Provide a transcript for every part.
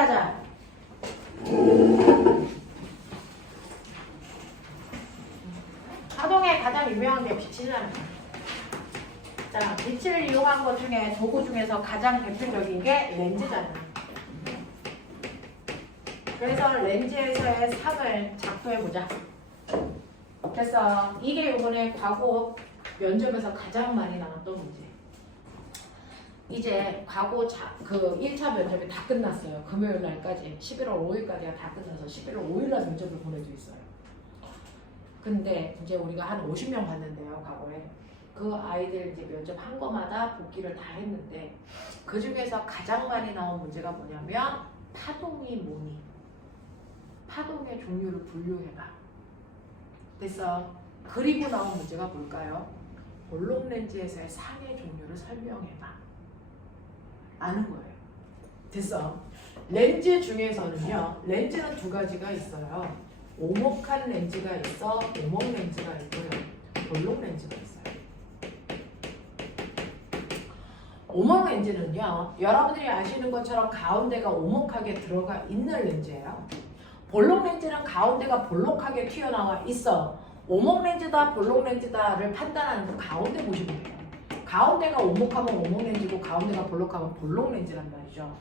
얘기하자. 파동에 가장 유명한 게 빛이잖아. 자, 빛을 이용한 것 중에 도구 중에서 가장 대표적인 게 렌즈잖아. 그래서 렌즈에서의 상을 작도해보자. 그래서 이게 이번에 과거 면접에서 가장 많이 나왔던 문제. 이제 과거 그 1차 면접이 다 끝났어요. 금요일 날까지 11월 5일까지가 다 끝나서 11월 5일 날 면접을 보내져 있어요. 근데 이제 우리가 한 50명 봤는데요, 과거에. 그 아이들 이제 면접한 거마다 복귀를 다 했는데 그 중에서 가장 많이 나온 문제가 뭐냐면 파동이 뭐니? 파동의 종류를 분류해봐. 그래서 그리고 나온 문제가 뭘까요? 볼록 렌즈에서의 상의 종류를 설명해봐. 아는 거예요. 됐어. 렌즈 중에서는요, 렌즈는 두 가지가 있어요. 오목한 렌즈가 있어, 오목 렌즈가 있고요. 볼록 렌즈가 있어요. 오목 렌즈는요, 여러분들이 아시는 것처럼 가운데가 오목하게 들어가 있는 렌즈예요. 볼록 렌즈는 가운데가 볼록하게 튀어나와 있어. 오목 렌즈다, 볼록 렌즈다를 판단하는 그 가운데 보시면 돼요. 가운데가 오목하면 오목 렌즈고 가운데가 볼록하면 볼록 렌즈란 말이죠.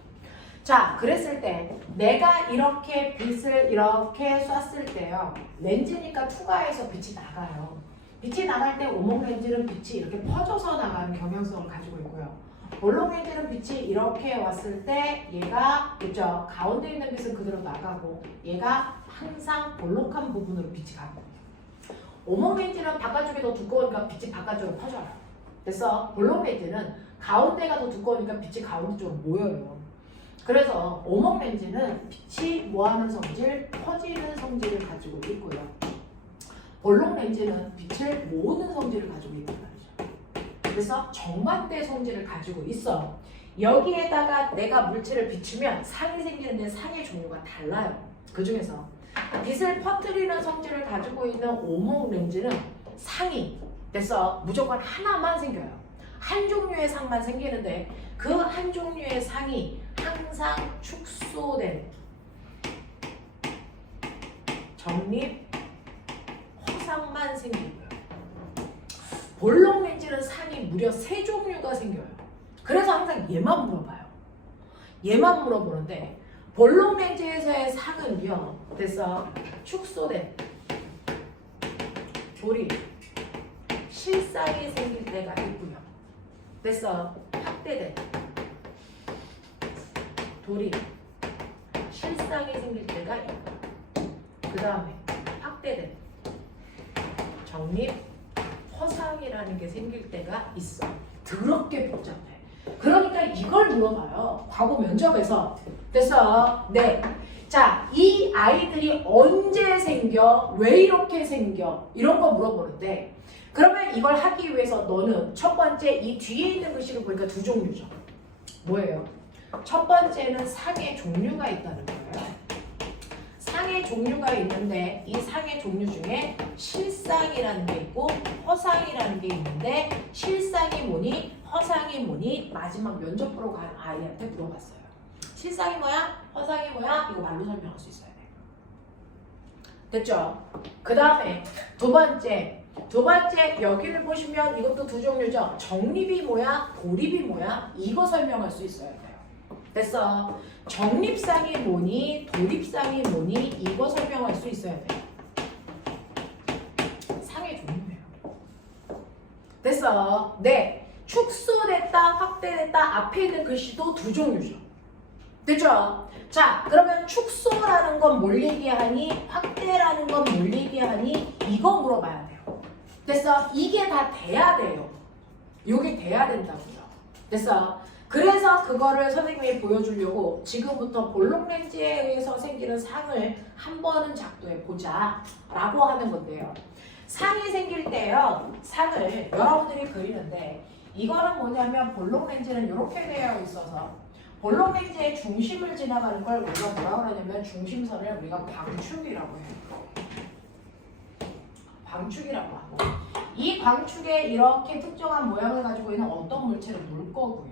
자, 그랬을 때 내가 이렇게 빛을 이렇게 쐈을 때요. 렌즈니까 투과해서 빛이 나가요. 빛이 나갈 때 오목 렌즈는 빛이 이렇게 퍼져서 나가는 경향성을 가지고 있고요. 볼록 렌즈는 빛이 이렇게 왔을 때 얘가 그죠? 가운데 있는 빛은 그대로 나가고 얘가 항상 볼록한 부분으로 빛이 가거든요. 오목 렌즈는 바깥쪽이 더 두꺼우니까 빛이 바깥쪽으로 퍼져요. 그래서 볼록 렌즈는 가운데가 더 두꺼우니까 빛이 가운데 쪽으로 모여요. 그래서 오목 렌즈는 빛이 뭐하는 성질? 퍼지는 성질을 가지고 있고요. 볼록 렌즈는 빛을 모으는 성질을 가지고 있단 말이죠. 그래서 정반대 성질을 가지고 있어. 여기에다가 내가 물체를 비추면 상이 생기는데 상의 종류가 달라요. 그 중에서 빛을 퍼뜨리는 성질을 가지고 있는 오목 렌즈는 상이 그래서 무조건 하나만 생겨요. 한 종류의 상만 생기는데 그 한 종류의 상이 항상 축소된 정립 허상만 생기고요. 볼록 렌즈는 상이 무려 3종류가 생겨요. 그래서 항상 얘만 물어봐요. 얘만 물어보는데 볼록 렌즈에서의 상은요. 그래서 축소된 조립 실상이 생길 때가 있고요. 그래서 확대된 조립 실상이 생길 때가 있고 그 다음에 확대된 정립 허상이라는 게 생길 때가 있어. 더럽게 복잡해. 그러니까 이걸 물어봐요. 과거 면접에서. 그래서 네. 자, 이 아이들이 언제 생겨? 왜 이렇게 생겨? 이런 거 물어보는데 그러면 이걸 하기 위해서 너는 첫 번째 이 뒤에 있는 글씨를 보니까 두 종류죠. 뭐예요? 첫 번째는 상의 종류가 있다는 거예요. 상의 종류가 있는데 이 상의 종류 중에 실상이라는 게 있고 허상이라는 게 있는데 실상이 뭐니? 허상이 뭐니? 마지막 면접 보러 간 아이한테 물어봤어요. 실상이 뭐야? 허상이 뭐야? 이거 말로 설명할 수 있어야 돼. 됐죠? 그 다음에 두 번째 여기를 보시면 이것도 두 종류죠. 정립이 뭐야? 도립이 뭐야? 이거 설명할 수 있어야 돼요. 됐어. 정립상이 뭐니? 도립상이 뭐니? 이거 설명할 수 있어야 돼요. 상의 종류예요. 됐어. 네. 축소됐다, 확대됐다, 앞에 있는 글씨도 두 종류죠. 됐죠? 자, 그러면 축소라는 건 뭘 얘기하니? 확대라는 건 뭘 얘기하니? 이거 물어봐야 돼요. 됐어? 이게 다 돼야 돼요. 이게 돼야 된다고요. 됐어? 그래서 그거를 선생님이 보여주려고 지금부터 볼록 렌즈에 의해서 생기는 상을 한 번은 작도해 보자 라고 하는 건데요. 상이 생길 때요. 상을 여러분들이 그리는데 이거는 뭐냐면 볼록 렌즈는 이렇게 되어 있어서 볼록 렌즈의 중심을 지나가는 걸 우리가 뭐라고 하냐면 중심선을 우리가 광축이라고 해요. 광축이라고 하고 이 광축에 이렇게 특정한 모양을 가지고 있는 어떤 물체를 놓을 거고요.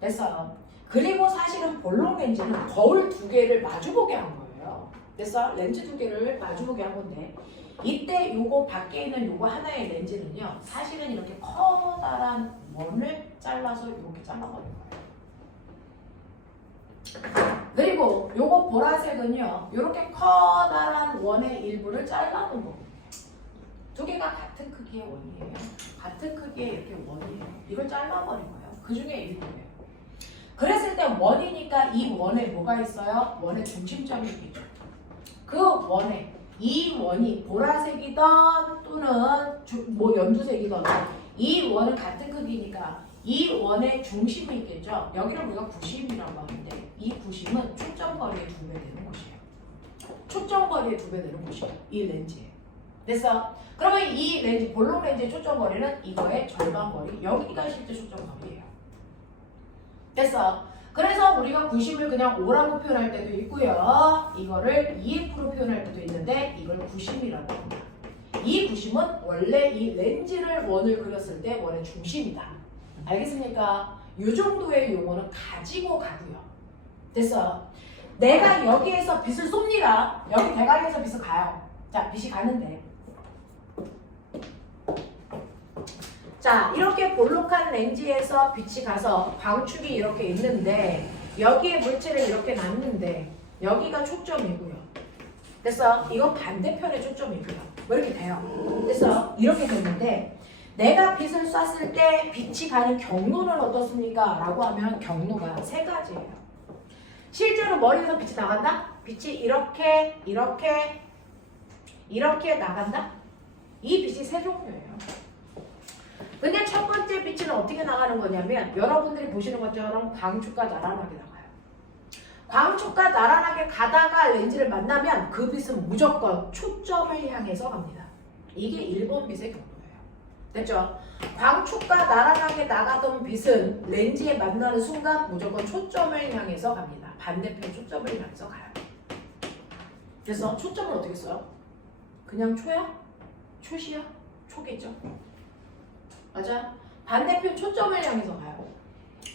됐어요. 그리고 사실은 볼록 렌즈는 거울 두 개를 마주보게 한 거예요. 그래서 렌즈 두 개를 마주보게 한 건데 이때 요거 밖에 있는 요거 하나의 렌즈는요. 사실은 이렇게 커다란 원을 잘라서 이렇게 잘라버린 거예요. 그리고 요거 보라색은요. 이렇게 커다란 원의 일부를 잘라놓은 겁니다. 두 개가 같은 크기의 원이에요. 같은 크기의 이렇게 원이에요. 이걸 잘라버린 거예요. 그 중에 일부예요. 그랬을 때 원이니까 이 원에 뭐가 있어요? 원의 중심점이 있죠. 그 원에 이 원이 보라색이든 또는 뭐 연두색이든 이 원은 같은 크기니까 이 원의 중심이 있겠죠. 여기를 우리가 구심이라고 하는데 이 구심은 초점거리의 2배 되는 곳이에요. 초점거리의 2배 되는 곳이에요. 이 렌즈에. 됐어? 그러면 이 렌즈, 볼록 렌즈의 초점거리는 이거의 절반 거리. 여기가 실제 초점거리예요. 됐어? 그래서 우리가 90을 그냥 5라고 표현할 때도 있고요. 이거를 EF로 표현할 때도 있는데 이걸 90이라고 합니다. 이 90은 원래 이 렌즈를 원을 그렸을 때 원의 중심이다. 알겠습니까? 이 정도의 용어는 가지고 가고요. 됐어? 내가 여기에서 빛을 쏩니다. 여기 대가리에서 빛을 가요. 자, 빛이 가는데 자, 이렇게 볼록한 렌즈에서 빛이 가서 광축이 이렇게 있는데 여기에 물체를 이렇게 놨는데 여기가 초점이고요. 그래서 이건 반대편의 초점이고요. 뭐 이렇게 돼요. 그래서 이렇게 됐는데 내가 빛을 쐈을 때 빛이 가는 경로는 어떻습니까? 라고 하면 경로가 3가지예요. 실제로 머리에서 빛이 나간다? 빛이 이렇게 나간다? 이 빛이 3종류예요. 근데 첫 번째 빛은 어떻게 나가는 거냐면 여러분들이 보시는 것처럼 광축과 나란하게 나가요. 광축과 나란하게 가다가 렌즈를 만나면 그 빛은 무조건 초점을 향해서 갑니다. 이게 1번 빛의 경우예요. 됐죠? 광축과 나란하게 나가던 빛은 렌즈에 만나는 순간 무조건 초점을 향해서 갑니다. 반대편 초점을 향해서 가요. 그래서 초점을 어떻게 써요? 그냥 초야? 초시야? 초겠죠? 맞아? 반대편 초점을 향해서 가요.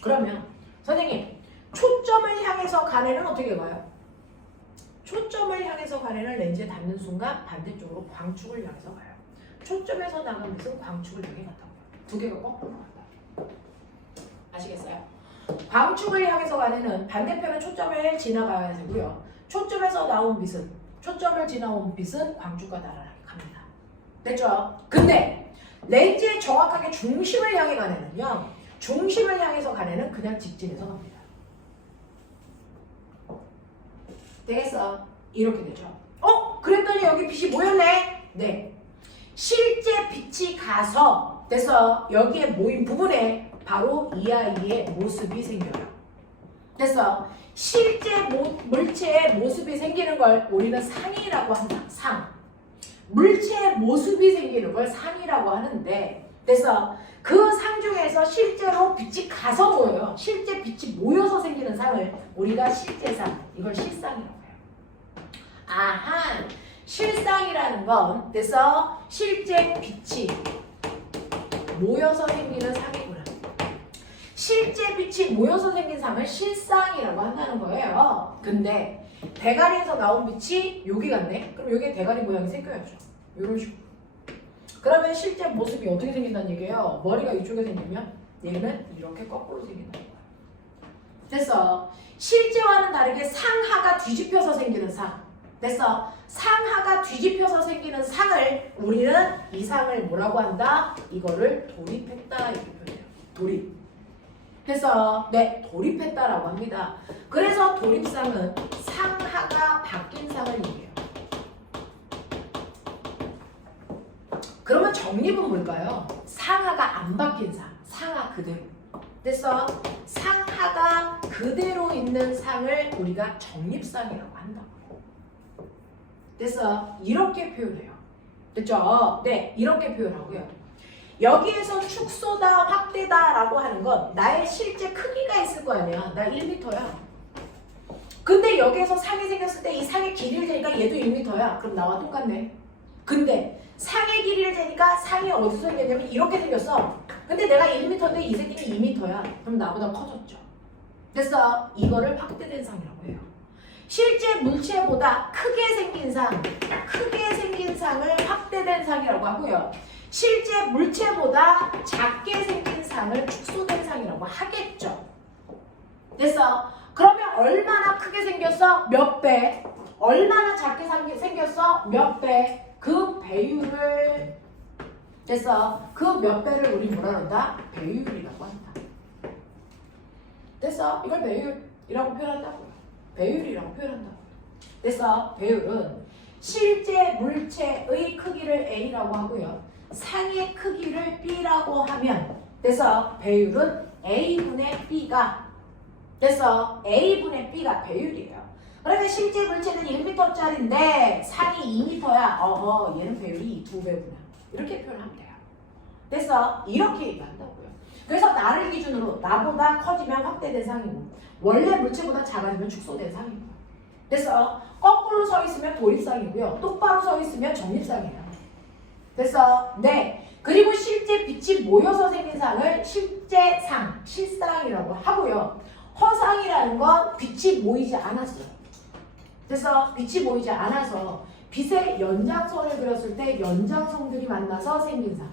그러면 선생님 초점을 향해서 간 애는 어떻게 가요? 초점을 향해서 간 애는 렌즈에 닿는 순간 반대쪽으로 광축을 향해서 가요. 초점에서 나간 빛은 광축을 향해 갔다고요. 두 개가 거꾸로 간다. 아시겠어요? 광축을 향해서 간 애는 반대편은 초점을 지나가야 되고요. 초점에서 나온 빛은 초점을 지나온 빛은 광축과 나란하게 갑니다. 됐죠? 근데 렌즈의 정확하게 중심을 향해 간 애는요. 중심을 향해서 간 애는 그냥 직진해서 갑니다. 되겠어? 이렇게 되죠. 그랬더니 여기 빛이 모였네? 네. 실제 빛이 가서 됐어. 여기에 모인 부분에 바로 이 아이의 모습이 생겨요. 됐어. 실제 물체의 모습이 생기는 걸 우리는 상이라고 한다. 상. 물체의 모습이 생기는 걸 상이라고 하는데 그래서 그 상 중에서 실제로 빛이 가서 모여요. 실제 빛이 모여서 생기는 상을 우리가 실제상, 이걸 실상이라고 해요. 아하, 실상이라는 건 그래서 실제 빛이 모여서 생기는 상이구나. 실제 빛이 모여서 생긴 상을 실상이라고 한다는 거예요. 근데 대가리에서 나온 빛이 여기 같네? 그럼 여기에 대가리 모양이 생겨야죠. 이런 식으로. 그러면 실제 모습이 어떻게 생긴다는 얘기예요? 머리가 이쪽에 생기면 얘는 이렇게 거꾸로 생긴다는 거예요. 됐어. 실제와는 다르게 상하가 뒤집혀서 생기는 상. 됐어. 상하가 뒤집혀서 생기는 상을 우리는 이 상을 뭐라고 한다? 이거를 도립했다 이렇게 표현해요. 도립. 그래서 네, 도립했다라고 합니다. 그래서 도립상은 상하가 바뀐 상을 얘기해요. 그러면 정립은 뭘까요? 상하가 안 바뀐 상, 상하 그대로. 됐어? 상하가 그대로 있는 상을 우리가 정립상이라고 한다고요. 됐어? 이렇게 표현해요. 됐죠? 네, 이렇게 표현하고요. 여기에서 축소다, 확대다 라고 하는 건 나의 실제 크기가 있을 거 아니야. 나 1m야. 근데 여기에서 상이 생겼을 때 이 상의 길이를 재니까 얘도 1m야. 그럼 나와 똑같네. 근데 상의 길이를 재니까 상이 어디서 생겼냐면 이렇게 생겼어. 근데 내가 1m인데 이 새끼는 2m야. 그럼 나보다 커졌죠. 그래서 이거를 확대된 상이라고 해요. 실제 물체보다 크게 생긴 상을 확대된 상이라고 하고요. 실제 물체보다 작게 생긴 상을 축소된 상이라고 하겠죠. 됐어? 그러면 얼마나 크게 생겼어? 몇 배? 얼마나 작게 생겼어? 몇 배? 그 배율을 됐어? 그 몇 배를 우리 뭐라 한다? 배율이라고 한다. 됐어? 이걸 배율이라고 표현한다고요. 배율이라고 표현한다고요. 됐어? 배율은 실제 물체의 크기를 A라고 하고요. 상의 크기를 B라고 하면 됐어? 배율은 A분의 B가 됐어? A분의 B가 배율이에요. 그러니까 실제 물체는 1m짜리인데 상이 2m야. 얘는 배율이 2배구나. 이렇게 표현하면 돼요. 됐어? 이렇게 얘기한다고요. 그래서 나를 기준으로 나보다 커지면 확대된 상이고 원래 물체보다 작아지면 축소된 상이고 됐어? 거꾸로 서 있으면 도립상이고요. 똑바로 서 있으면 정립상이에요. 됐어? 네. 그리고 실제 빛이 모여서 생긴 상을 실제상, 실상이라고 하고요. 허상이라는 건 빛이 모이지 않았어요. 됐어? 빛이 모이지 않아서 빛의 연장선을 그렸을 때 연장선들이 만나서 생긴 상.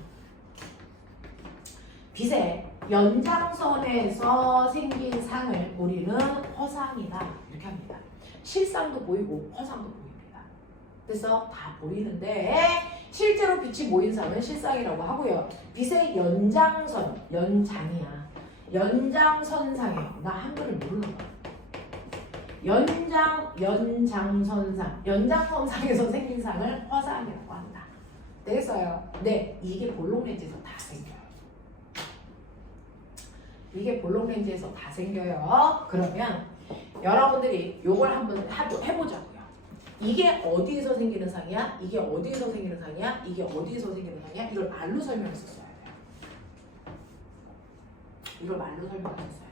빛의 연장선에서 생긴 상을 우리는 허상이다 이렇게 합니다. 실상도 보이고 허상도 보입니다. 그래서 다 보이는데 실제로 빛이 모인 상은 실상이라고 하고요. 빛의 연장선, 연장이야. 연장선상이에요. 나 한글을 모르는 거야. 연장선상. 연장선상에서 생긴 상을 허상이라고 한다. 되겠어요? 네, 이게 볼록 렌즈에서 다 생겨요. 이게 볼록 렌즈에서 다 생겨요. 그러면 여러분들이 요걸 한번 해보자고요. 이게 어디에서 생기는 상이야? 이게 어디에서 생기는 상이야? 이게 어디에서 생기는 상이야? 이걸 말로 설명했었어야 돼요. 이걸 말로 설명했었어야 된다.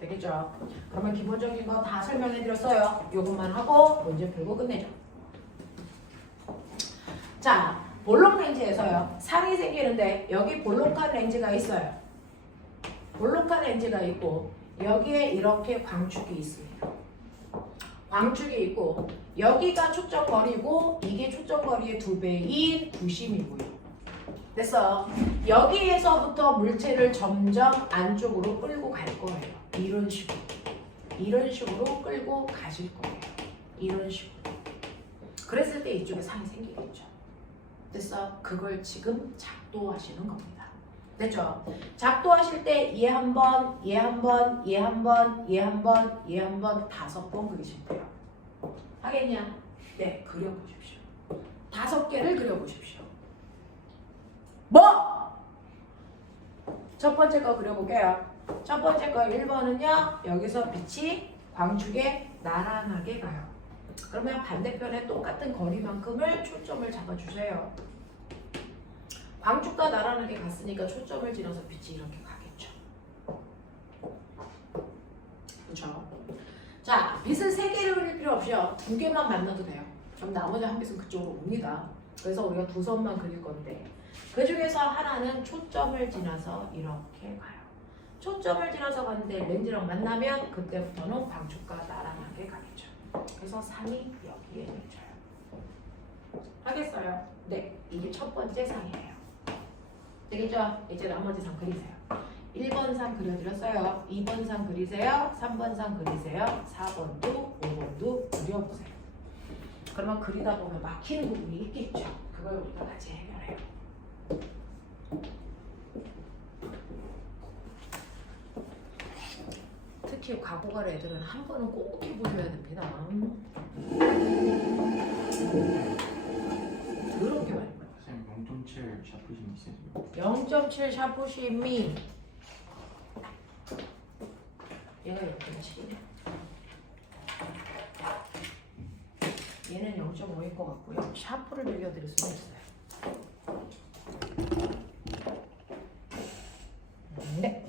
되겠죠? 그러면 기본적인 거 다 설명해드렸어요. 요것만 하고 문제 풀고 끝내죠. 자, 볼록 렌즈에서요. 상이 생기는데 여기 볼록한 렌즈가 있어요. 볼록한 렌즈가 있고 여기에 이렇게 광축이 있습니다. 광축이 있고 여기가 초점거리고 이게 초점거리의 2배인 구심이고요. 그래서 여기에서부터 물체를 점점 안쪽으로 끌고 갈 거예요. 이런 식으로. 이런 식으로 끌고 가실 거예요. 이런 식으로. 그랬을 때 이쪽에 상이 생기겠죠. 그래서 그걸 지금 작도하시는 겁니다. 됐죠? 작도하실 때 얘 한 번, 얘 한 번, 얘 한 번, 얘 한 번, 얘 한 번 5번 그리실 돼요. 하겠냐? 네, 그려보십시오. 5개를 그려보십시오. 뭐? 첫 번째 거 그려볼게요. 첫 번째 거 1번은요. 여기서 빛이 광축에 나란하게 가요. 그러면 반대편에 똑같은 거리만큼을 초점을 잡아주세요. 광축과 나란하게 갔으니까 초점을 지나서 빛이 이렇게 가겠죠. 그렇죠? 자, 빛을 3개를 그릴 필요 없이요. 2개만 만나도 돼요. 그럼 나머지 한 빛은 그쪽으로 옵니다. 그래서 우리가 2선만 그릴 건데 그 중에서 하나는 초점을 지나서 이렇게 가요. 초점을 지나서 갔는데 렌즈랑 만나면 그때부터는 광축과 나란하게 가겠죠. 그래서 상이 여기에 맺혀요. 하겠어요? 네, 이게 첫 번째 상이에요. 되겠죠? 이제 나머지 상 그리세요. 1번 상 그려드렸어요. 2번 상 그리세요. 3번 상 그리세요. 4번도 5번도 그려보세요. 그러면 그리다 보면 막히는 부분이 있겠죠. 그걸 우리가 같이 해결해요. 특히 과거갈 애들은 한 번은 꼭 해보셔야 됩니다. 더럽게 많이 봐요. 0.7 샤프심 있어요. 0.7 샤프심이 얘가 0.7이네. 얘는 0.5일 것 같고요. 샤프를 빌려드릴 수는 있어요. 네.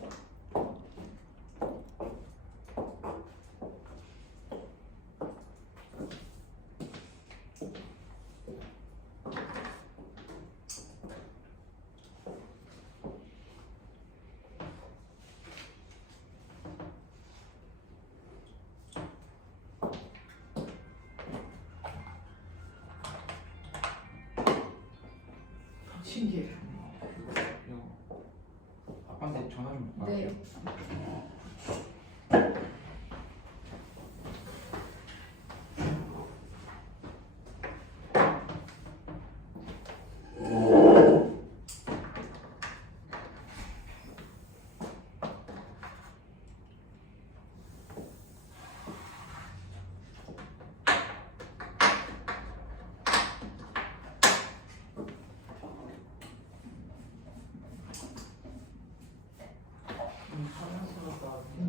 그럼 네.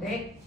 네.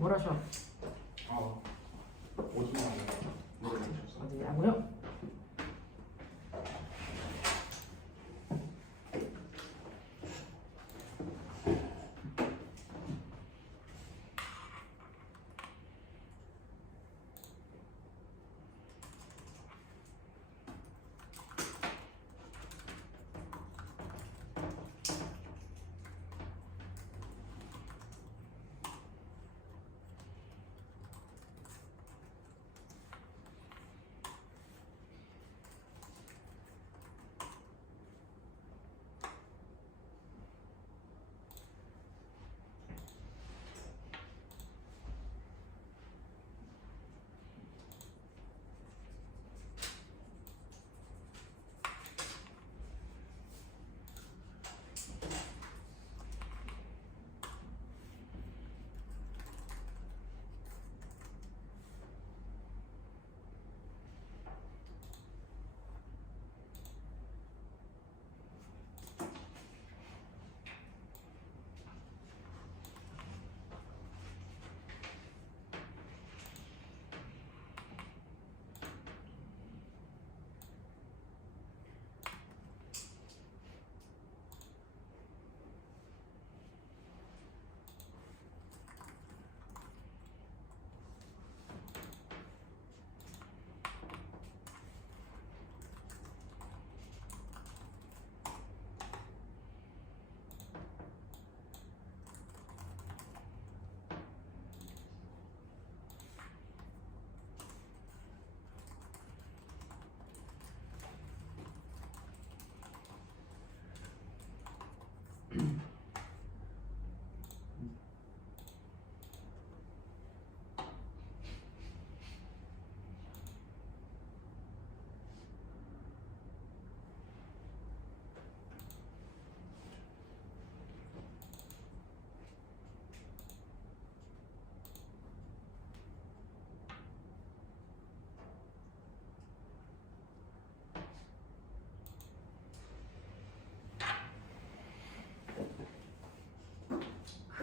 뭐라셔? 오징어 노래 주셨어. 어디냐고요?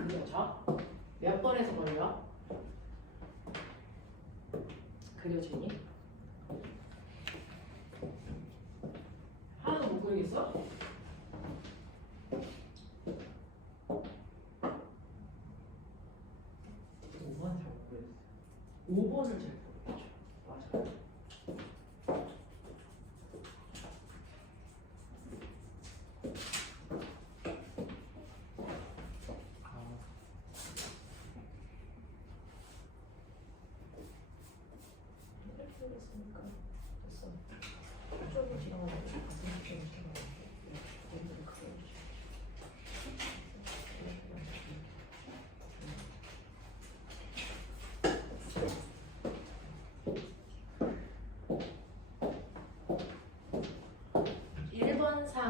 그려져? 몇 번에서 걸려? 그려지니? 하나도 못 그리겠어? 5번 잘 모르겠어. 5번을 잘 모르겠어.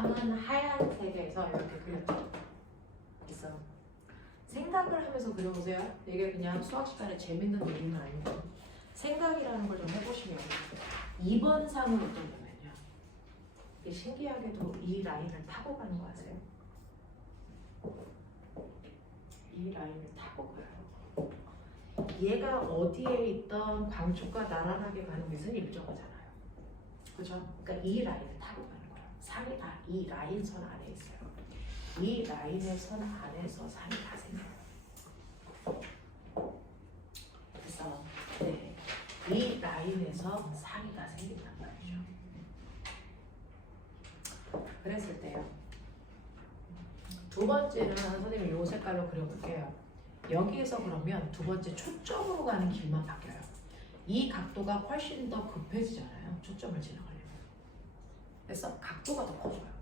상은 하얀색에서 이렇게 그렸죠. 있어. 생각을 하면서 그려보세요. 이게 그냥 수학 시간에 재밌는 놀이는 아니고 생각이라는 걸 좀 해보시면 2번 상은 어떤 거냐면요. 이게 신기하게도 이 라인을 타고 가는 거 아세요? 이 라인을 타고 가요. 얘가 어디에 있던 광축과 나란하게 가는 것은 일정하잖아요. 그죠? 그러니까 이 라인을 타고 가는 거예요. 상이 다 이 라인 선 안에 있어요. 이 라인의 선 안에서 상이 다 생겨요. 그래서 네, 이 라인에서 상이 다 생긴단 말이죠. 그랬을 때요. 두 번째는 선생님이 요 색깔로 그려볼게요. 여기에서 그러면 두 번째 초점으로 가는 길만 바뀌어요. 이 각도가 훨씬 더 급해지잖아요. 초점을 지나가려면. 그래서 각도가 더 커져요.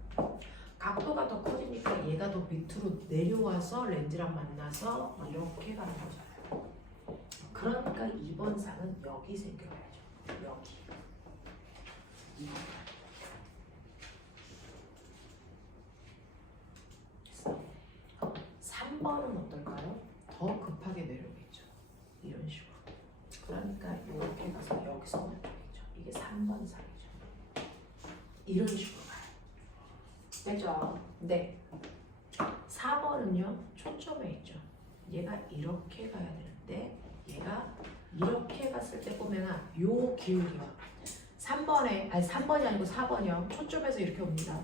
각도가 더 커지니까 얘가 더 밑으로 내려와서 렌즈랑 만나서 이렇게 가는 거잖아요. 그러니까 2번 상은 여기 생겨야죠. 여기. 2번. 그래서 3번은 어떨까요? 더 급하게 내려오겠죠. 이런 식으로. 그러니까 이렇게 가서 여기서 만나겠죠. 이게 3번 상이죠. 이런 식으로 가요. 됐죠? 네. 4번은요. 초점에 있죠. 얘가 이렇게 가야 되는데 얘가 이렇게 갔을 때 보면은 요 기울기와 3번에 아니 3번이 아니고 4번이요. 초점에서 이렇게 옵니다.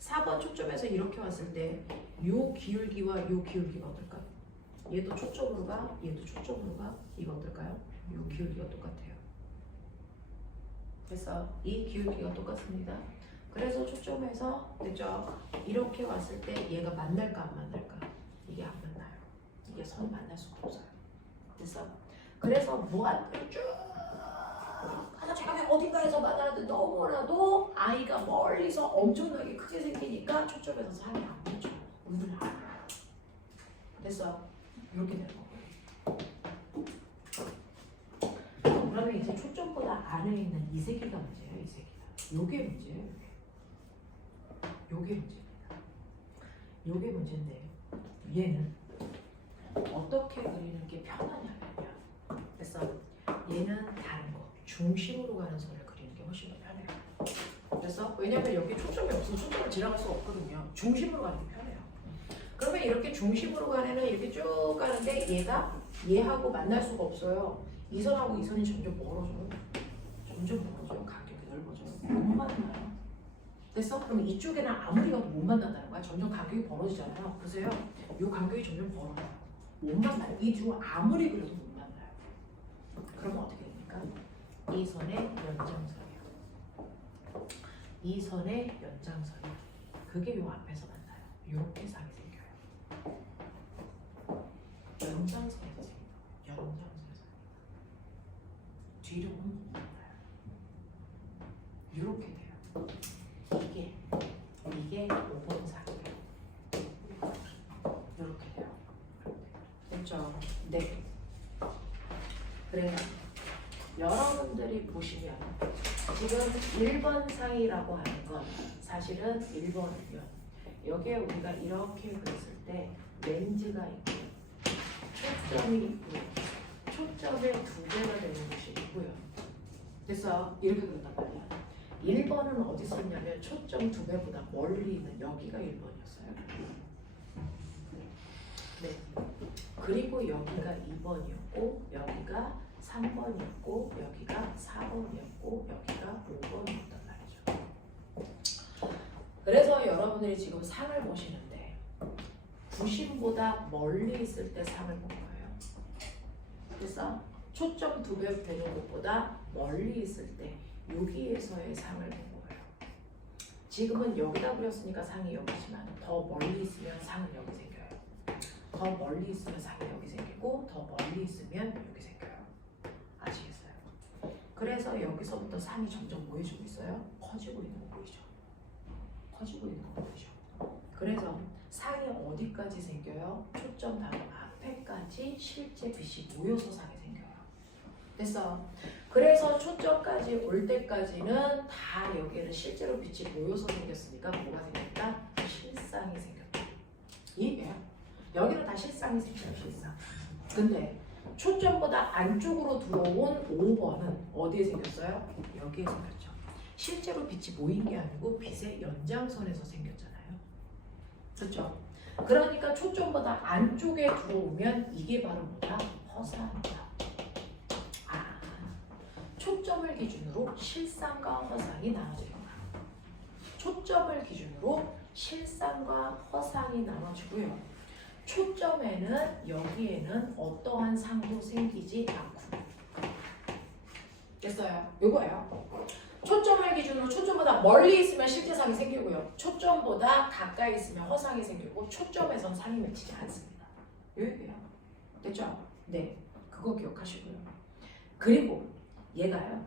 4번 초점에서 이렇게 왔을 때 요 기울기와 요 기울기가 어떨까요? 얘도 초점으로 가, 얘도 초점으로 가. 이거 어떨까요? 요 기울기가 똑같아요. 그래서 이 기울기가 똑같습니다. 그래서 초점에서 됐죠? 이렇게 왔을 때 얘가 만날까 안 만날까? 이게 안 만나요. 이게 선 만날 수가 없어요. 그래서 뭐가 쭉 하나 제가 어딘가에서 만나는데 너무나도 아이가 멀리서 엄청나게 크게 생기니까 초점에서 상이 안 붙죠. 운을 안 해요. 됐어? 이렇게 되는 거예요. 그러면 이제 초점보다 안에 있는 이 세기가 문제예요. 이 세기가. 요게 문제예요. 요게 문제입니다. 요게 문제인데 얘는 어떻게 그리는 게 편하냐면요. 그래서 얘는 다른 거 중심으로 가는 선을 그리는 게 훨씬 더 편해요. 그래서 왜냐면 여기 초점이 없으면 초점을 지나갈 수가 없거든요. 중심으로 가는 게 편해요. 그러면 이렇게 중심으로 가는 이렇게 쭉 가는데 얘가 얘하고 만날 수가 없어요. 이 선하고 이 선이 점점 멀어져요. 점점 멀어져요. 간격이 넓어져요. 못 만나요. 됐어? 그럼 이쪽에는 아무리 가도 못 만난다는 거야. 점점 간격이 벌어지잖아요. 보세요. 이 간격이 점점 벌어져요. 못 만나요. 이 두 아무리 그래도 못 만나요. 그러면 어떻게 됩니까? 이 선의 연장선이에요. 이 선의 연장선이에요. 그게 요 앞에서 만나요. 이렇게 상이 생겨요. 연장선에서 생겨요. 연장선에서. 뒤로 오면 못 만나요. 이렇게 돼요. 이게 5번 상이에요. 이렇게 돼요. 됐죠? 네. 그래요. 여러분들이 보시면 지금 1번 상이라고 하는 건 사실은 1번은요. 여기에 우리가 이렇게 그렸을 때 렌즈가 있고 초점이 있고요. 초점의 2배가 되는 것이 있고요. 그래서 이렇게 그린단 말이야. 1번은 어디 썼냐면 초점 2배보다 멀리 있는 여기가 1번이었어요. 네. 그리고 여기가 2번이었고 여기가 3번이었고 여기가 4번이었고 여기가 5번이었단 말이죠. 그래서 여러분들이 지금 상을 보시는데 구심보다 멀리 있을 때 상을 본 거예요. 그래서 초점 2배 되는 것보다 멀리 있을 때 여기에서의 상을 본 거예요. 지금은 여기다 그렸으니까 상이 여기지만 더 멀리 있으면 상은 여기 생겨요. 더 멀리 있으면 상이 여기 생기고 더 멀리 있으면 여기 생겨요. 아시겠어요? 그래서 여기서부터 상이 점점 뭐 해주고 있어요? 커지고 있는 거 보이죠? 커지고 있는 거 보이죠? 그래서 상이 어디까지 생겨요? 초점 바로 앞에까지 실제 빛이 모여서 상이 생겨요. 됐어? 그래서 초점까지 올 때까지는 다 여기에는 실제로 빛이 모여서 생겼으니까 뭐가 생겼다? 여기는 다 실상이 생겨요. 실상. 근데 초점보다 안쪽으로 들어온 5번은 어디에 생겼어요? 여기에 생겼죠. 실제로 빛이 모인 게 아니고 빛의 연장선에서 생겼잖아요. 그렇죠? 그러니까 초점보다 안쪽에 들어오면 이게 바로 뭐다? 허상이다. 아, 초점을 기준으로 실상과 허상이 나눠지는 거야. 초점을 기준으로 실상과 허상이 나눠지고요. 초점에는 여기에는 어떠한 상도 생기지 않고. 됐어요? 이거예요. 초점을 기준으로 초점보다 멀리 있으면 실제상이 생기고요. 초점보다 가까이 있으면 허상이 생기고 초점에선 상이 맺히지 않습니다. 이 얘기예요. 됐죠? 네. 그거 기억하시고요. 그리고 얘가요.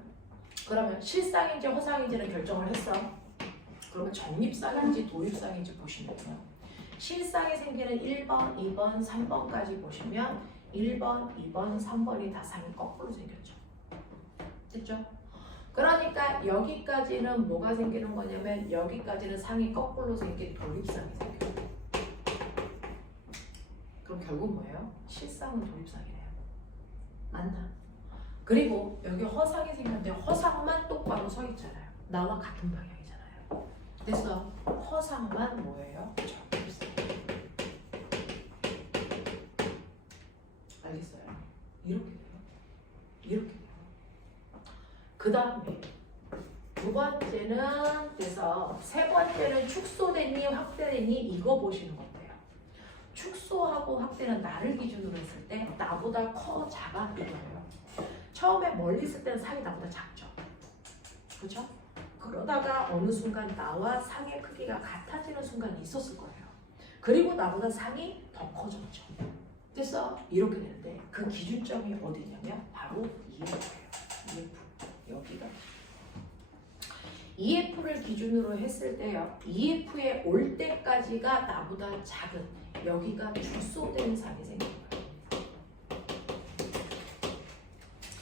그러면 실상인지 허상인지는 결정을 했어. 그러면 적립상인지 도입상인지 보시면요. 실상이 생기는 1번, 2번, 3번까지 보시면 1번, 2번, 3번이 다 상이 거꾸로 생겼죠. 됐죠? 그러니까 여기까지는 뭐가 생기는 거냐면 여기까지는 상이 거꾸로 생긴 도립상이 생겨요. 그럼 결국 뭐예요? 실상은 도립상이래요. 맞나? 그리고 여기 허상이 생겼는데 허상만 똑바로 서 있잖아요. 나와 같은 방향이잖아요. 그래서 허상만 뭐예요? 적립상. 알겠어요? 이렇게 돼요. 이렇게 돼요. 그 다음에 두 번째는 돼서 세 번째는 축소됐니 확대됐니 이거 보시는 건데요. 축소하고 확대는 나를 기준으로 했을 때 나보다 커 작아 이거예요. 처음에 멀리 있을 때는 상이 나보다 작죠. 그렇죠? 그러다가 어느 순간 나와 상의 크기가 같아지는 순간이 있었을 거예요. 그리고 나보다 상이 더 커졌죠. 그래서 이렇게 되는데 그 기준점이 어디냐면 바로 EF예요. EF. 여기가 EF를 기준으로 했을 때요. EF에 올 때까지가 나보다 작은 여기가 축소된 상이 생긴 거예요.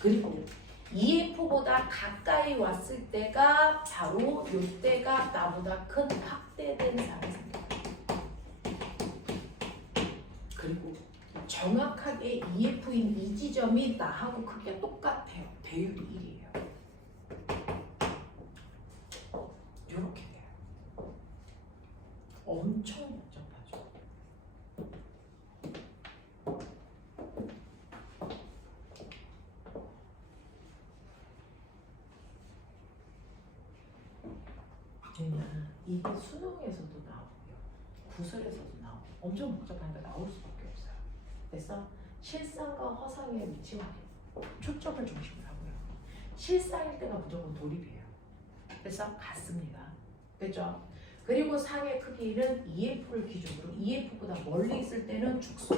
그리고 EF보다 가까이 왔을 때가 바로 이때가 나보다 큰 확대된 상이 생겨요. 그리고 정확하게 EF인 이 지점이 나하고 크기가 똑같아요. 배율이 1이에요. 이렇게 돼요. 엄청 복잡하죠. 이게 수능에서도 나오고요. 구술에서도 나오고 엄청 복잡하니까 나올 수밖에 없어요. 그래서 실상과 허상의 위치 확인, 초점을 중심으로 하고요. 실상일 때가 무조건 도립이에요. 그래서 같습니다. 됐죠? 그리고 상의 크기는 EF를 기준으로 EF보다 멀리 있을 때는 축소.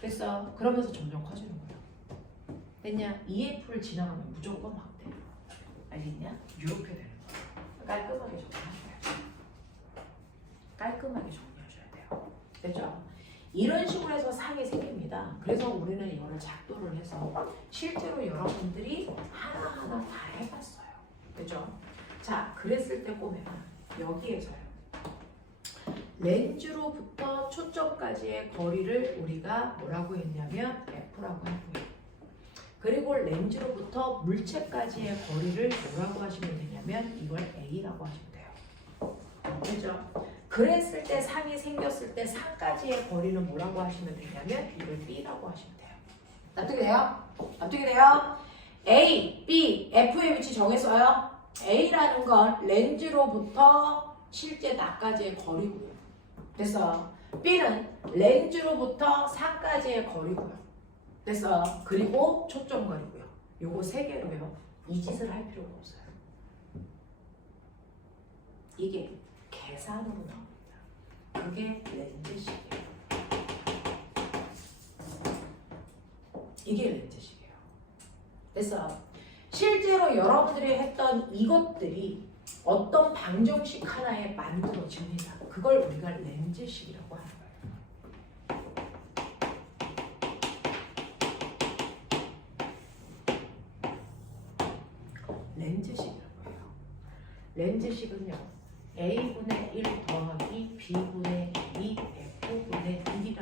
됐어? 그러면서 점점 커지는 거예요. 됐냐? EF를 지나가면 무조건 확대. 알겠냐? 이렇게 되는 거예요. 깔끔하게 정리하셔야죠. 깔끔하게 정리하셔야 돼요. 됐죠? 이런 식으로 해서 상이 생깁니다. 그래서 우리는 이거를 작도를 해서 실제로 여러분들이 하나하나 다 해봤어요. 그죠? 자, 그랬을 때 보면 여기에서요. 렌즈로부터 초점까지의 거리를 우리가 뭐라고 했냐면 F라고 했고요. 그리고 렌즈로부터 물체까지의 거리를 뭐라고 하시면 되냐면 이걸 A라고 하시면 돼요. 그죠? 그랬을 때 상이 생겼을 때 상까지의 거리는 뭐라고 하시면 되냐면 이걸 B라고 하시면 돼요. 납득이 돼요? 납득이 돼요? A, B, F의 위치 정했어요. A라는 건 렌즈로부터 실제 나까지의 거리고요. 그래서 B는 렌즈로부터 상까지의 거리고요. 그래서 그리고 초점 거리고요. 요거 세 개로요. 이 짓을 할 필요가 없어요. 이게 계산으로 나옵니다. 그게 렌즈식이에요. 이게 렌즈식이에요. 그래서 실제로 여러분들이 했던 이것들이 어떤 방정식 하나에 만들어집니다. 그걸 우리가 렌즈식이라고 하는 거예요. 렌즈식이라고 해요. 렌즈식은요. A분의 1 더하기 B분의 2 F분의 1이라고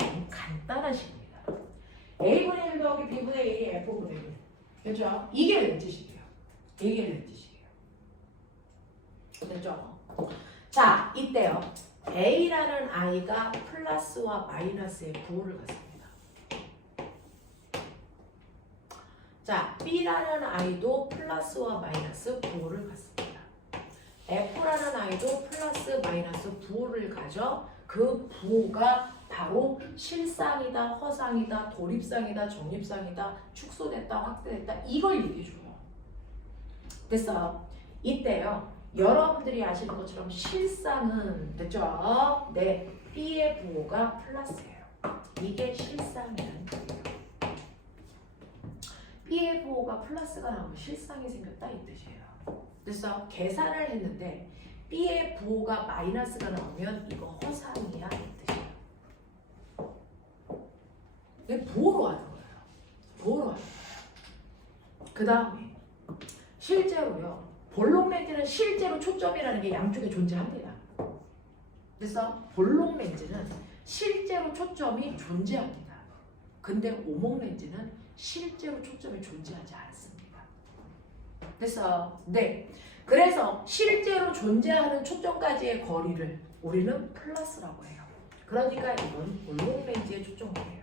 됐죠? 이게 렌즈식이에요. 이게 렌즈식이에요. 됐죠? 자, 이때요. A라는 아이가 플러스와 마이너스의 부호를 갖습니다. 자, B라는 아이도 플러스와 마이너스 부호를 갖습니다. F라는 아이도 플러스 마이너스 부호를 가져. 그 부호가 바로 실상이다, 허상이다, 도립상이다, 정립상이다, 축소됐다, 확대됐다, 이걸 얘기해줘요. 됐어요? 이때요. 여러분들이 아시는 것처럼 실상은 됐죠? 네, B의 부호가 플러스예요. 이게 실상이라는 거예요. B의 부호가 플러스가 나오면 실상이 생겼다 이 뜻이에요. 그래서 계산을 했는데 B의 부호가 마이너스가 나오면 이거 허상이야 이 뜻이에요. 이게 부호로 하는 거예요. 부호로 하는 거예요. 그 다음에 실제로요. 볼록 렌즈는 실제로 초점이라는 게 양쪽에 존재합니다. 그래서 볼록 렌즈는 실제로 초점이 존재합니다. 근데 오목 렌즈는 실제로 초점이 존재하지 않습니다. 그래서 네, 그래서 실제로 존재하는 초점까지의 거리를 우리는 플러스라고 해요. 그러니까 이건 볼록 렌즈의 초점 거리예요.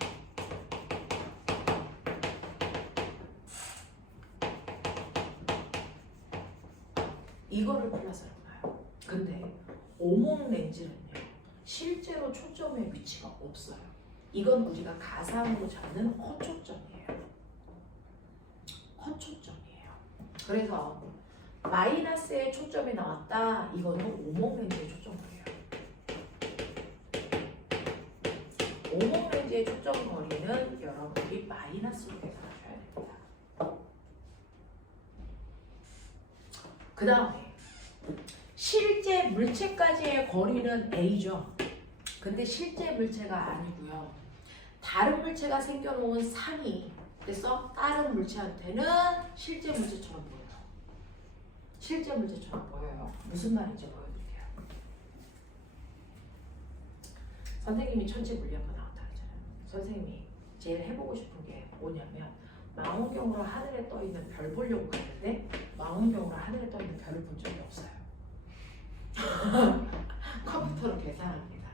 이거를 플러스라고 해요. 근데 오목 렌즈는요, 실제로 초점의 위치가 없어요. 이건 우리가 가상으로 잡는 허초점이에요. 허초점이에요. 그래서 마이너스의 초점이 나왔다. 이거는 오목 렌즈의 초점거리예요. 오목 렌즈의 초점거리는 여러분들이 마이너스로 계산하셔야 됩니다. 그 다음에 실제 물체까지의 거리는 A죠. 근데 실제 물체가 아니고요. 다른 물체가 생겨놓은 상이 그래서 다른 물체한테는 실제 물체처럼 보여요. 실제 물체처럼 보여요. 무슨 말인지 보여드릴게요. 선생님이 천체 물리학과 나왔다 그랬잖아요. 선생님이 제일 해보고 싶은 게 뭐냐면 망원경으로 하늘에 떠있는 별 보려고 갔는데 망원경으로 하늘에 떠있는 별을 본 적이 없어요. 컴퓨터로 계산합니다.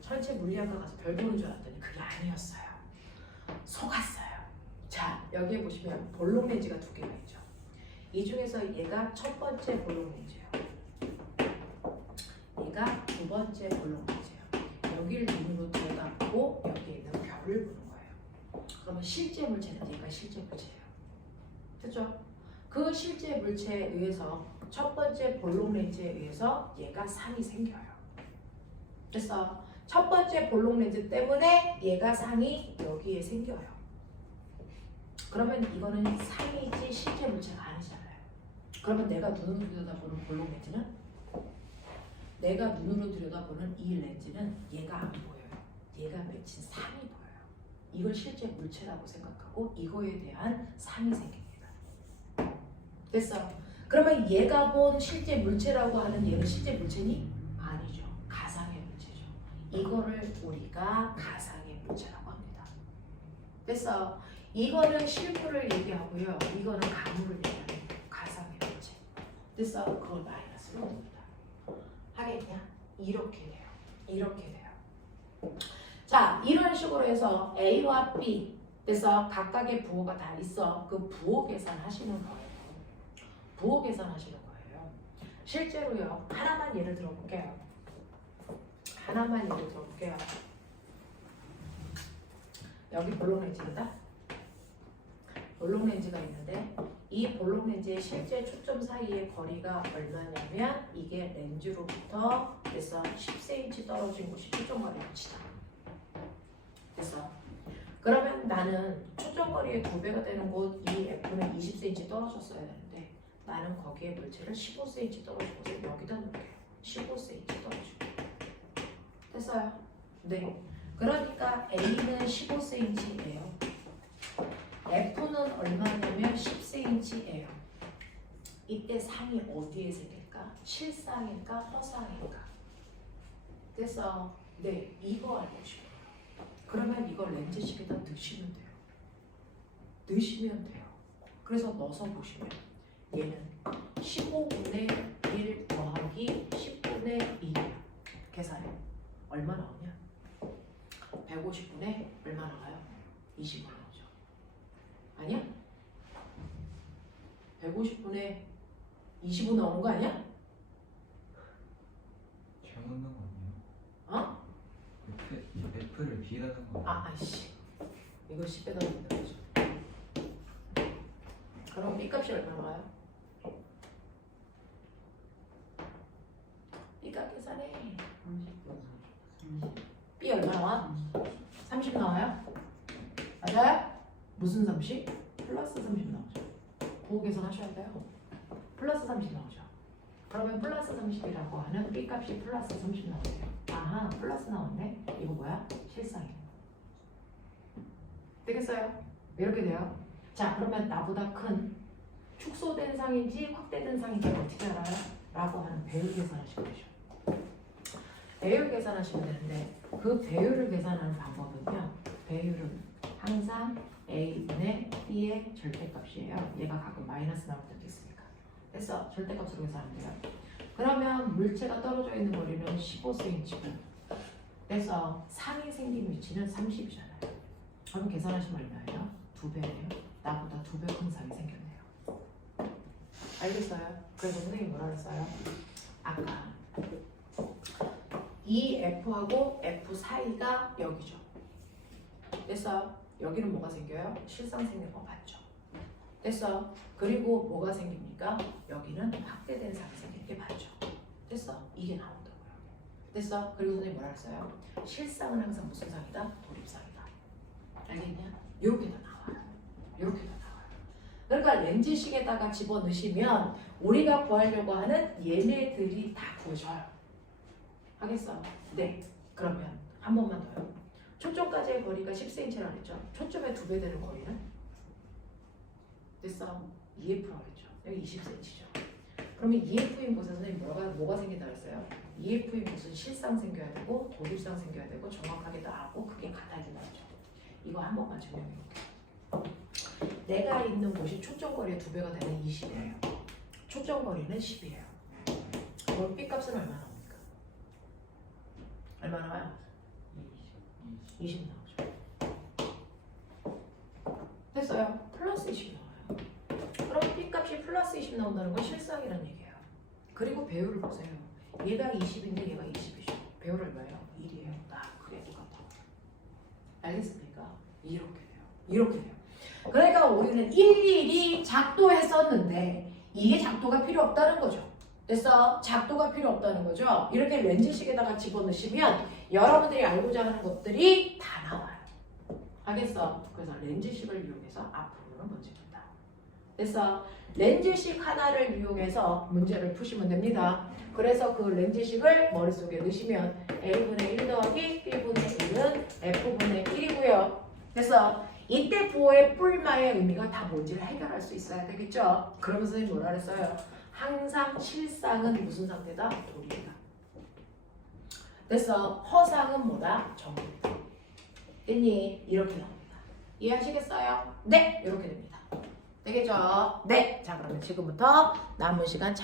천체 물리학과 가서 별 보는 줄 알았더니 그게 아니었어요. 속았어요. 자, 여기에 보시면 볼록 렌즈가 두 개가 있죠. 이 중에서 얘가 첫 번째 볼록 렌즈예요. 얘가 두 번째 볼록 렌즈예요. 여기를 눈으로 들여다보고 여기에 있는 별을 보는 거예요. 그러면 실제 물체는 얘가 실제 물체예요. 됐죠? 그 실제 물체에 의해서 첫 번째 볼록 렌즈에 의해서 얘가 상이 생겨요. 그래서 첫 번째 볼록 렌즈 때문에 얘가 상이 여기에 생겨요. 그러면 이거는 상이지 실제 물체가 아니잖아요. 그러면 내가 눈으로 들여다보는 볼록 렌즈는 내가 눈으로 들여다보는 이 렌즈는 얘가 안 보여요. 얘가 맺힌 상이 보여요. 이걸 실제 물체라고 생각하고 이거에 대한 상이 생깁니다. 됐어? 그러면 얘가 본 실제 물체라고 하는 얘는 실제 물체니? 아니죠. 가상의 물체죠. 이거를 우리가 가상의 물체라고 합니다. 됐어? 이거는 실물을 얘기하고요. 이거는 가물을 얘기하는 가상의 물체. 됐어? 그걸 마이너스로 옵니다. 하겠냐? 이렇게 돼요. 이렇게 돼요. 자, 이런 식으로 해서 A와 B 그래서 각각의 부호가 다 있어. 그 부호 계산하시는 거예요. 부호 계산하시는 거예요. 실제로요. 하나만 예를 들어볼게요. 하나만 예를 들어볼게요. 여기 볼록 렌즈입니다. 볼록 렌즈가 있는데 이 볼록 렌즈의 실제 초점 사이의 거리가 얼마냐면 이게 렌즈로부터 그래서 10cm 떨어진 곳이 초점거리 합치다. 그래서 그러면 나는 초점거리의 2배가 되는 곳 이 F는 20cm 떨어졌어야 되는데 나는 거기에 물체를 15cm 떨어진 곳에 여기다 놓을게요. 15cm 떨어지고 됐어요? 네. 그러니까 A는 15cm예요. F는 얼마냐면 10cm예요. 이때 상이 어디에 생길까? 실상일까? 허상일까? 됐어? 네. 이거 알고 싶어요. 그러면 이걸 렌즈식에다 넣으시면 돼요. 넣으시면 돼요. 그래서 넣어서 보시면 얘는 15분의 1 더하기 10분의 1이야. 계산해. 얼마 나오냐? 150분의 얼마 나와요? 20분 나오죠. 아니야? 150분의 20분 나오는 거 아니야? 잘못 넣은 거 아니에요? 어? F를 B에다 넣은 거 아니에요? 아이씨. 이거 10 빼다 넣는 거죠. 그럼 B값이 얼마 나와요? B값 계산해. B 얼마 나와? 30 나와요? 맞아요? 무슨 30? 플러스 30 나오죠. 그거 계산하셔야 돼요. 플러스 30 나오죠. 그러면 플러스 30이라고 하는 B값이 플러스 30 나오세요. 아하, 플러스 나왔네. 이거 뭐야? 실상이에요. 되겠어요? 이렇게 돼요. 자, 그러면 나보다 큰 축소된 상인지 확대된 상인지 어떻게 알아요? 라고 하는 배율 계산하시면 되죠. 배율 계산하시면 되는데 그 배율을 계산하는 방법은요. 배율은 항상 A분의 B의 절대값이에요. 얘가 가끔 마이너스 나올 때도 있으니까. 그래서 절대값으로 계산하면 돼요. 그러면 물체가 떨어져 있는 거리는 15cm고 그래서 상이 생긴 위치는 30이잖아요. 그럼 계산하시면 얼마예요? 2배네요. 나보다 2배 큰 상이 생겼네요. 알겠어요? 그래서 선생님이 뭐라 그랬어요? 아까 이 F하고 F 사이가 여기죠. 됐어요? 여기는 뭐가 생겨요? 실상 생긴 거 맞죠? 됐어? 그리고 뭐가 생깁니까? 여기는 확대된 상이 생기는 게 맞죠? 됐어? 이게 나온다고요. 됐어? 그리고 선생님 뭐라 그랬어요? 실상은 항상 무슨 상이다? 도립상이다. 알겠냐? 이렇게 다 나와요. 이렇게 다 나와요. 그러니까 렌즈식에다가 집어넣으시면 우리가 구하려고 하는 얘네들이 다 구해져요. 하겠어? 네. 그러면 한 번만 더요. 초점까지의 거리가 10cm라고 했죠. 초점의 2배 되는 거리는? 됐어? EF라고 했죠. 여기 20cm죠. 그러면 EF인 곳에 선생님 뭐가 생긴다고 했어요? EF인 곳은 실상 생겨야 되고 도립상 생겨야 되고 정확하게 나하고 그게 같아야 된다고 했죠. 이거 한 번만 증명해 볼게요. 내가 있는 곳이 초점거리의 2배가 되는 20이에요. 초점거리는 10이에요. 그럼 B값은 얼마 나옵니까? 얼마 나와요? 20 나오죠. 됐어요? 플러스 20 나와요. 그럼 B값이 플러스 20 나온다는 건 실상이라는 얘기예요. 그리고 배율을 보세요. 얘가 20인데 얘가 20이죠. 배율 얼마예요? 1이에요. 그게 똑같아. 알겠습니까? 이렇게 돼요. 이렇게 돼요. 그러니까 우리는 일일이 작도했었는데 이게 작도가 필요 없다는 거죠. 됐어? 작도가 필요 없다는 거죠. 이렇게 렌즈식에다가 집어넣으시면 여러분들이 알고자 하는 것들이 다 나와요. 알겠어? 그래서 렌즈식을 이용해서 앞으로는 문제 푼다. 됐어? 렌즈식 하나를 이용해서 문제를 푸시면 됩니다. 그래서 그 렌즈식을 머릿속에 넣으시면 A분의 1 더하기 B분의 1은 F분의 1이고요. 그래서 이때 부호의 뿔마의 의미가 다 뭔지를 해결할 수 있어야 되겠죠. 그러면서 선생님 뭐라 그랬어요? 항상 실상은 무슨 상태다? 도리이다. 됐어? 허상은 뭐다? 정이다. 됐니? 이렇게 나옵니다. 이해하시겠어요? 네! 이렇게 됩니다. 되겠죠? 네! 자, 그러면 지금부터 남은 시간